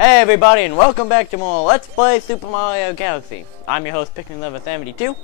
Hey everybody, and welcome back to more Let's Play Super Mario Galaxy. I'm your host, Pikmin72,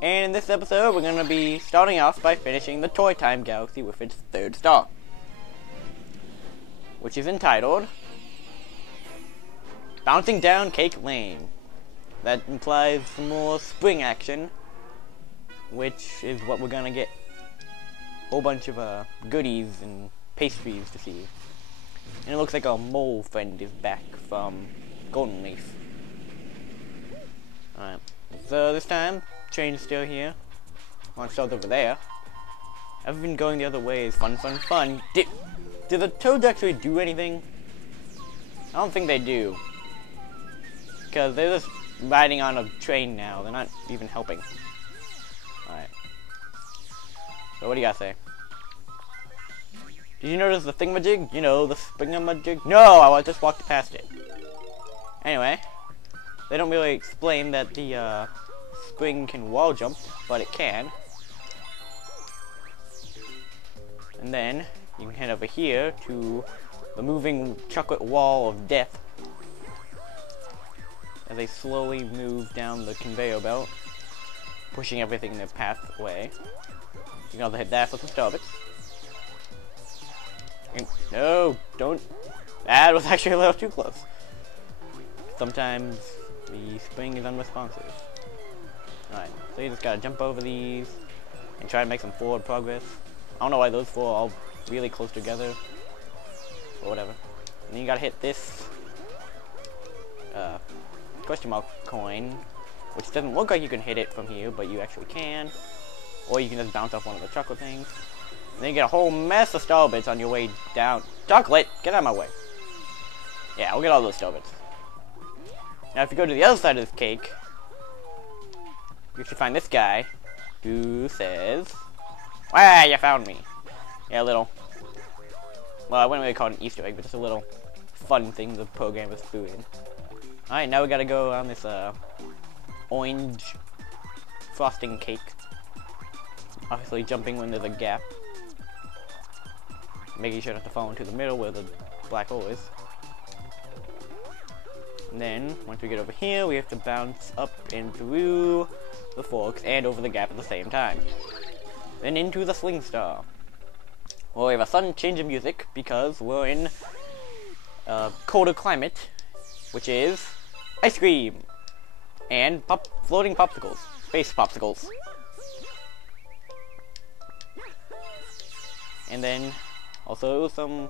and in this episode we're going to be starting off by finishing the Toy Time Galaxy with its third star, which is entitled Bouncing Down Cake Lane. That implies some more spring action, which is what we're going to get. A whole bunch of goodies and pastries to see. And it looks like our mole friend is back from Golden Leaf. Alright, so this time, train's still here. Launch star's over there. I've been going the other way. Is fun. Did the toads actually do anything? I don't think they do. Because they're just riding on a train now. They're not even helping. Alright. So what do you gotta say? Did you notice the thingamajig? You know, the springamajig? No, I just walked past it. Anyway, they don't really explain that the spring can wall jump, but it can. And then you can head over here to the moving chocolate wall of death as they slowly move down the conveyor belt, pushing everything in their pathway. You can also hit that for some Starbits. No, don't. That was actually a little too close. Sometimes the spring is unresponsive. Alright, so you just gotta jump over these and try to make some forward progress. I don't know why those four are all really close together, or whatever. And then you gotta hit this question mark coin, which doesn't look like you can hit it from here, but you actually can. Or you can just bounce off one of the chocolate things. And then you get a whole mess of Starbits on your way down. Chocolate! Get out of my way. Yeah, I'll get all those Starbits. Now if you go to the other side of this cake, you should find this guy who says, "Ah, you found me." Yeah, a little. Well, I wouldn't really call it an Easter egg, but just a little fun thing the programmers threw in. Alright, now we gotta go on this orange frosting cake. Obviously jumping when there's a gap. Making sure not to fall into the middle where the black hole is. And then, once we get over here, we have to bounce up and through the forks and over the gap at the same time. Then into the Sling Star. Well, we have a sudden change of music because we're in a colder climate, which is ice cream and floating popsicles, space popsicles. And then also some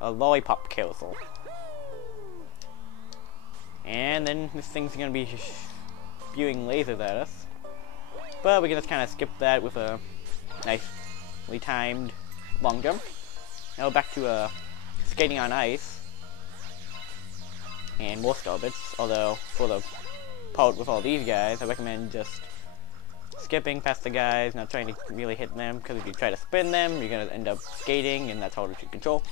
lollipop carousel. And then this thing's gonna be spewing lasers at us. But we can just kind of skip that with a nicely timed long jump. Now back to skating on ice. And more Starbits. Although for the part with all these guys, I recommend just skipping past the guys, not trying to really hit them, because if you try to spin them, you're going to end up skating, and that's harder to control.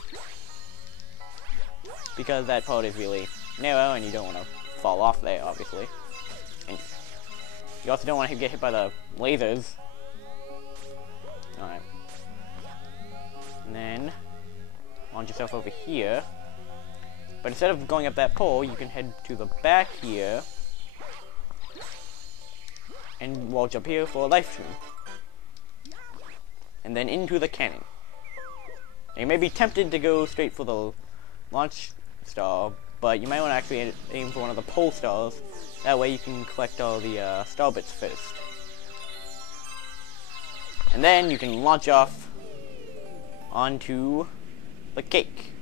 Because that part is really narrow, and you don't want to fall off there, obviously. And you also don't want to get hit by the lasers. Alright. And then, launch yourself over here. But instead of going up that pole, you can head to the back here, and we'll jump here for a life stream. And then into the cannon. Now you may be tempted to go straight for the launch star, but you might want to actually aim for one of the pole stars. That way you can collect all the Starbits first. And then you can launch off onto the cake.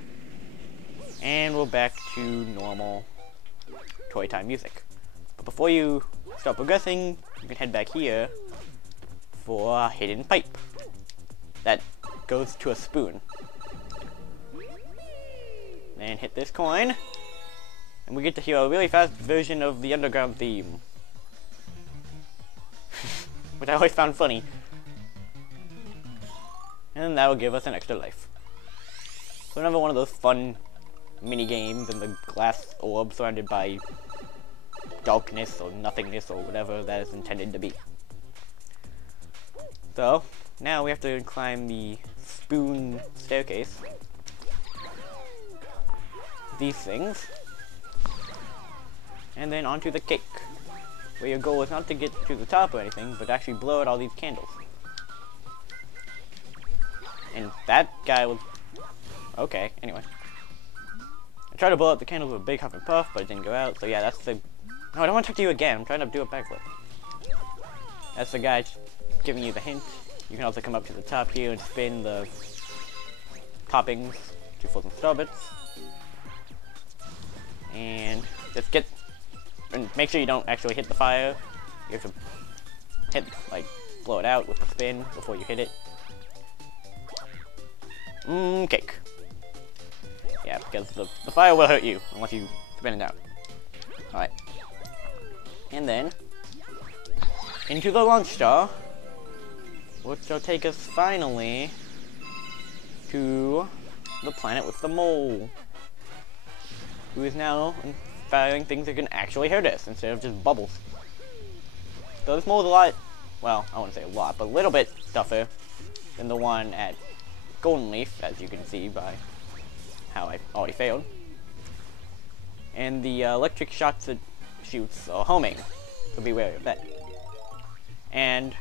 And we're back to normal Toy Time music. But before you start progressing, you can head back here for a hidden pipe that goes to a spoon. And hit this coin, and we get to hear a really fast version of the underground theme, which I always found funny. And that will give us an extra life. So another one of those fun mini games in the glass orb surrounded by darkness or nothingness or whatever that is intended to be. So, now we have to climb the spoon staircase. These things. And then onto the cake, where your goal is not to get to the top or anything, but actually blow out all these candles. And that guy was... okay, anyway. I tried to blow out the candles with a big huff and puff, but it didn't go out, so yeah, that's the... no, I don't want to talk to you again, I'm trying to do a backflip. That's the guy giving you the hint. You can also come up to the top here and spin the toppings to frozen star bits. And just get... and make sure you don't actually hit the fire. You have to hit, like, blow it out with the spin before you hit it. Cake. Yeah, because the fire will hurt you unless you spin it out. Alright. And then, into the launch star, which will take us finally to the planet with the mole, who is now firing things that can actually hurt us instead of just bubbles. So this mole is a lot, well, I wouldn't say a lot, but a little bit tougher than the one at Golden Leaf, as you can see by how I already failed. And the electric shots it shoots are homing, so be wary of that. And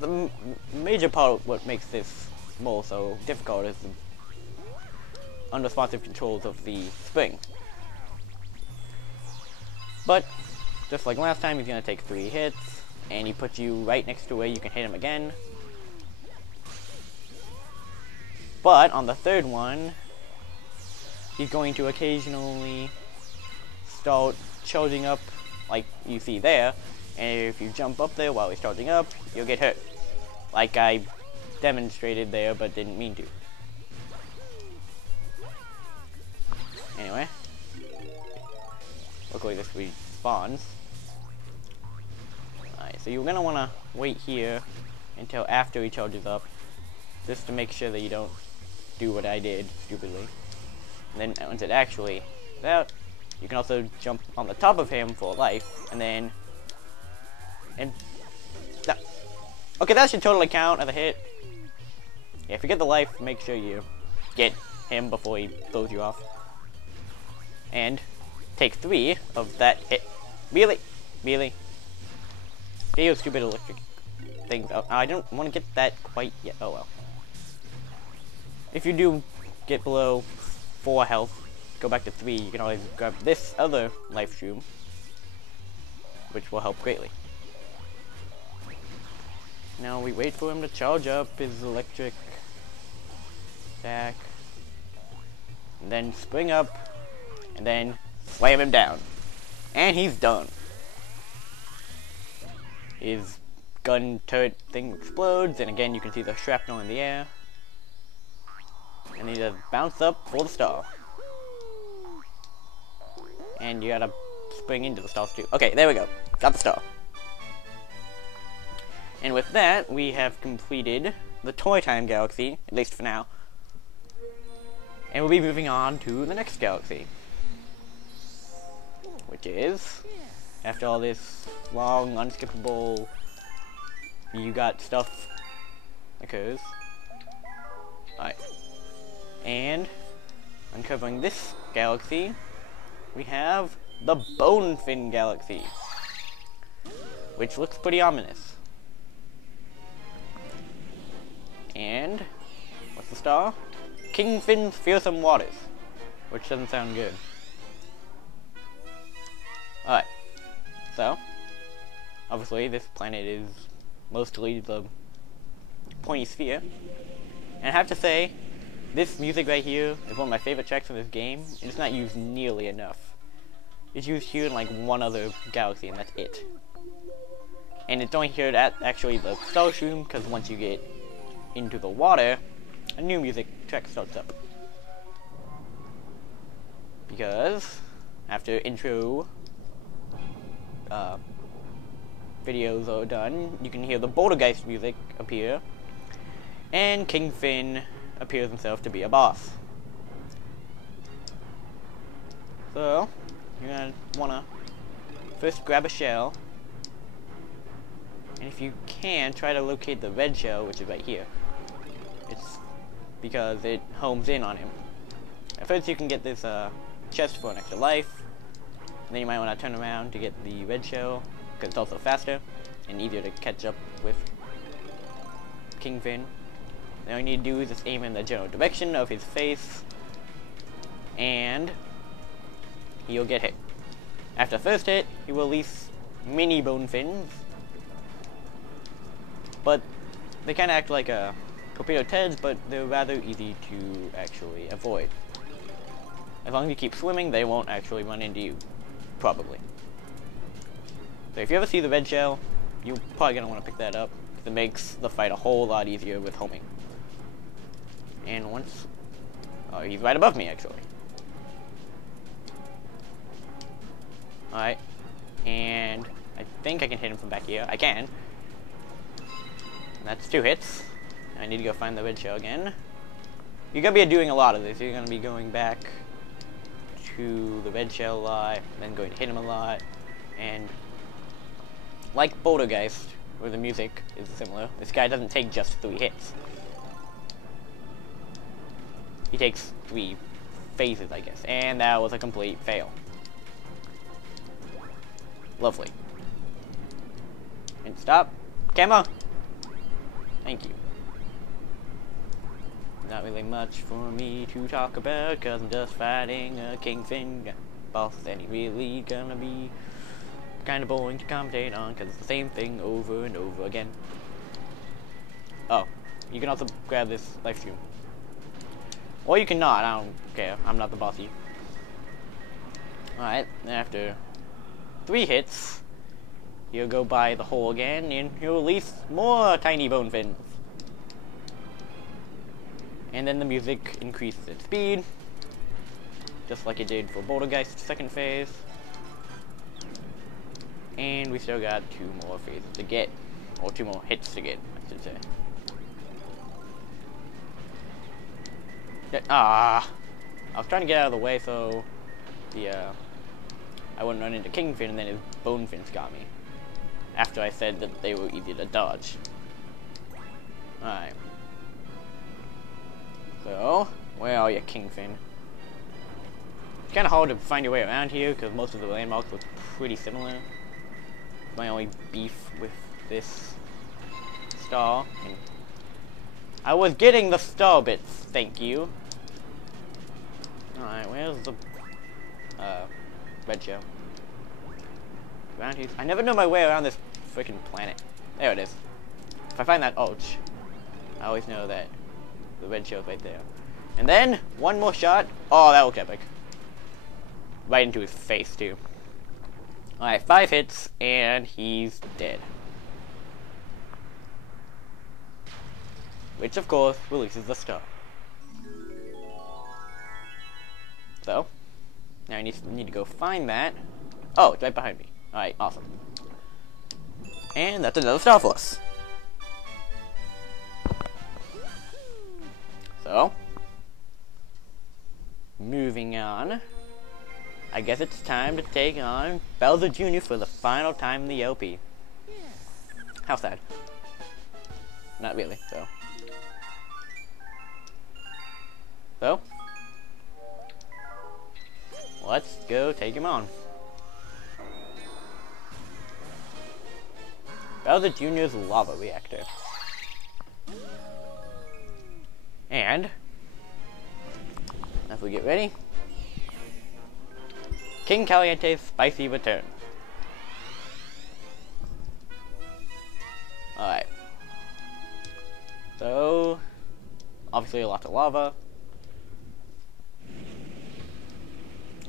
the major part of what makes this mole so difficult is the unresponsive controls of the spring. But, just like last time, he's going to take 3 hits, and he puts you right next to where you can hit him again. But, on the 3rd one, he's going to occasionally start charging up, like you see there, and if you jump up there while he's charging up, you'll get hurt. Like I demonstrated there, but didn't mean to. Anyway. Luckily this respawns. Alright, so you're gonna wanna wait here until after he charges up, just to make sure that you don't do what I did stupidly. And then once it actually is out, you can also jump on the top of him for life, and then... okay, that should totally count as a hit. Yeah, if you get the life, make sure you get him before he throws you off. And take 3 of that hit. Really? Really? Get your stupid electric things out. I don't want to get that quite yet. Oh well. If you do get below 4 health, go back to 3, you can always grab this other life shroom, which will help greatly. Now we wait for him to charge up his electric attack, and then spring up, and then slam him down. And he's done. His gun turret thing explodes, and again you can see the shrapnel in the air. And he just bounce up for the star. And you gotta spring into the stars too. Okay, there we go. Got the star. And with that, we have completed the Toy Time Galaxy, at least for now. And we'll be moving on to the next galaxy. Which is, after all this long, unskippable, you got stuff occurs. Alright. And, uncovering this galaxy, we have the Bonefin Galaxy, which looks pretty ominous. And, what's the star? Kingfin's Fearsome Waters, which doesn't sound good. Alright, so, obviously this planet is mostly the pointy sphere, and I have to say, this music right here is one of my favorite tracks in this game, and it's not used nearly enough. It's used here in like one other galaxy, and that's it. And it's only here at actually the Star Shroom, because once you get into the water, a new music track starts up. Because after intro videos are done, you can hear the Bouldergeist music appear, and King Finn appears himself to be a boss. So, you're gonna wanna first grab a shell, and if you can, try to locate the red shell, which is right here. It's because it homes in on him. At first you can get this chest for an extra life, then you might want to turn around to get the red shell, because it's also faster and easier to catch up with Kingfin. Then all you need to do is just aim in the general direction of his face, and he'll get hit. After the first hit, he will release mini Bonefins, but they kind of act like torpedo Teds, but they're rather easy to actually avoid. As long as you keep swimming, they won't actually run into you, probably. So if you ever see the red shell, you're probably going to want to pick that up, because it makes the fight a whole lot easier with homing. And once... oh, he's right above me, actually. Alright. And I think I can hit him from back here. I can. And that's 2 hits. I need to go find the red shell again. You're going to be doing a lot of this. You're going to be going back to the red shell a lot, then going to hit him a lot, and like Bouldergeist, where the music is similar, this guy doesn't take just 3 hits. He takes 3 phases, I guess, and that was a complete fail. Lovely. And stop. Camera! Thank you. Not really much for me to talk about, cause I'm just fighting a Kingfin boss, and he really gonna be kinda boring to commentate on, cause it's the same thing over and over again. Oh, you can also grab this life stream. Or you cannot, I don't care, I'm not the bossy. Alright, after 3 hits, he'll go by the hole again, and he'll release more tiny Bonefins. And then the music increases its speed, just like it did for Bouldergeist's second phase. And we still got 2 more phases to get, or 2 more hits to get, I should say. I was trying to get out of the way so I wouldn't run into Kingfin, and then his Bonefins got me. After I said that they were easy to dodge. Alright. So, where are you, Kingfin? It's kind of hard to find your way around here because most of the landmarks look pretty similar. My only beef with this star. And I was getting the star bits, thank you. Alright, where's the red shell? Around here? I never know my way around this freaking planet. There it is. If I find that arch, I always know that the red shell's right there. And then, one more shot. Oh, that looked epic. Right into his face, too. Alright, 5 hits, and he's dead. Which, of course, releases the star. So, now I need to go find that. Oh, it's right behind me. Alright, awesome. And that's another star for us. So, moving on, I guess it's time to take on Bowser Jr. for the final time in the LP. How sad. Not really, so. So, let's go take him on. Bowser Jr.'s lava reactor. And, if we get ready, King Caliente's spicy return. Alright. So, obviously lots of lava.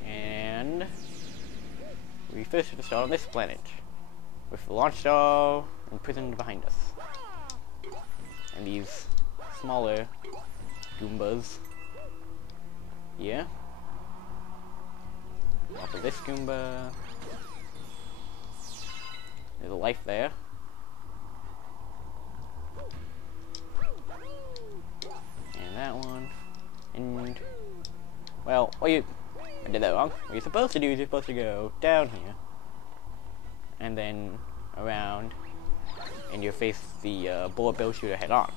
And we first have to start on this planet, with the launch star imprisoned behind us. And these smaller Goombas. Yeah. Also this Goomba. There's a life there. And that one. And, well, I did that wrong. What you're supposed to do is you're supposed to go down here. And then around. And you face the bullet bill shooter head on.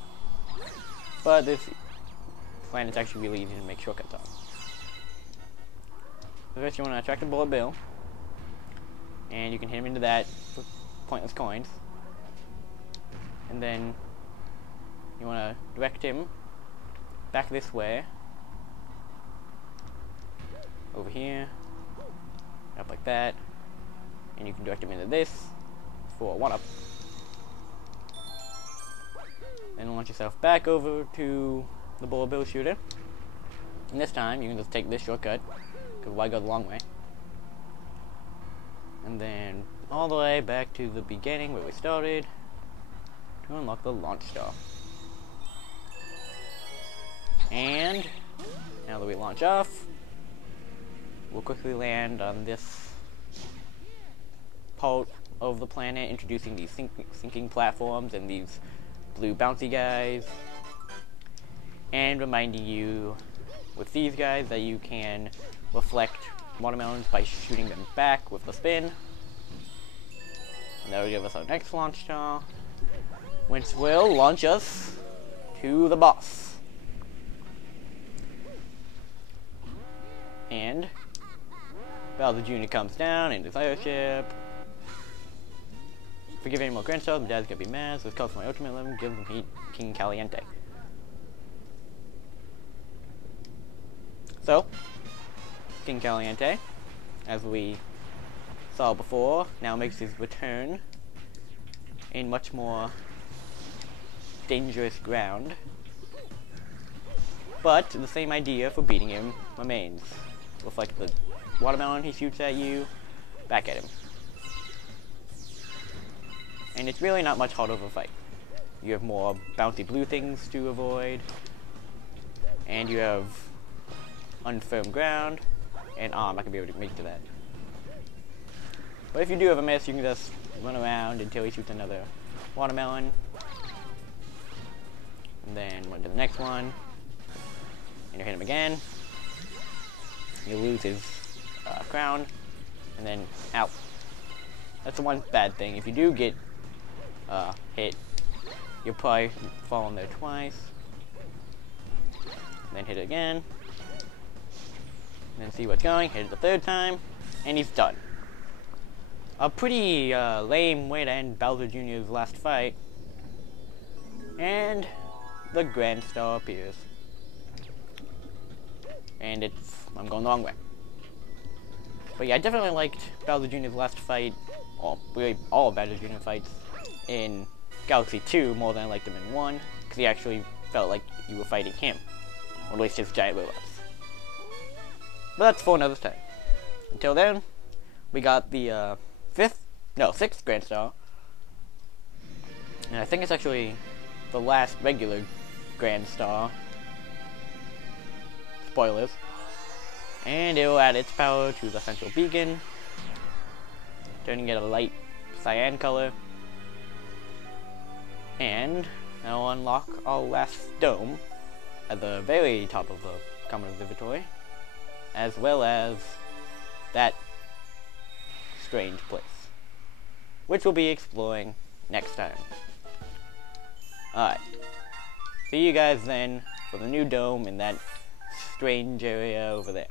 But this planet's actually really easy to make shortcuts on. So first you want to attract the bullet bill. And you can hit him into that for pointless coins. And then you want to direct him back this way. Over here. Up like that. And you can direct him into this for 1-up. Then launch yourself back over to the bullet bill shooter. And this time you can just take this shortcut, because why go the long way? And then all the way back to the beginning where we started to unlock the launch star. And now that we launch off, we'll quickly land on this part of the planet, introducing these sinking platforms and these blue bouncy guys, and reminding you with these guys that you can reflect watermelons by shooting them back with the spin. And that will give us our next launch star, which will launch us to the boss. And Bowser Jr. comes down in his airship. If we give any more grand stars, my dad's gonna be mad, so this calls for my ultimate limit, gives him heat, King Caliente. So, King Caliente, as we saw before, now makes his return in much more dangerous ground. But the same idea for beating him remains. Reflect the watermelon he shoots at you, back at him. And it's really not much harder of a fight. You have more bouncy blue things to avoid, and you have unfirm ground, and I'm not gonna be able to make it to that. But if you do have a miss, you can just run around until he shoots another watermelon, and then run to the next one, and you hit him again. You lose his crown, and then out. That's the one bad thing. If you do get hit, you'll probably fall in there twice, and then hit it again, and then see what's going, hit it the third time, and he's done. A pretty lame way to end Bowser Jr.'s last fight, and the Grand Star appears. And I'm going the wrong way. But yeah, I definitely liked Bowser Jr.'s last fight, or really all of Bowser Jr.'s fights in Galaxy 2 more than I liked him in 1, because he actually felt like you were fighting him, or at least his giant robots. But that's for another time. Until then, we got the 6th Grand Star, and I think it's actually the last regular Grand Star. Spoilers. And it will add its power to the central beacon, turning it a light cyan color. And I'll unlock our last dome at the very top of the Common Observatory, as well as that strange place, which we'll be exploring next time. Alright, see you guys then for the new dome in that strange area over there.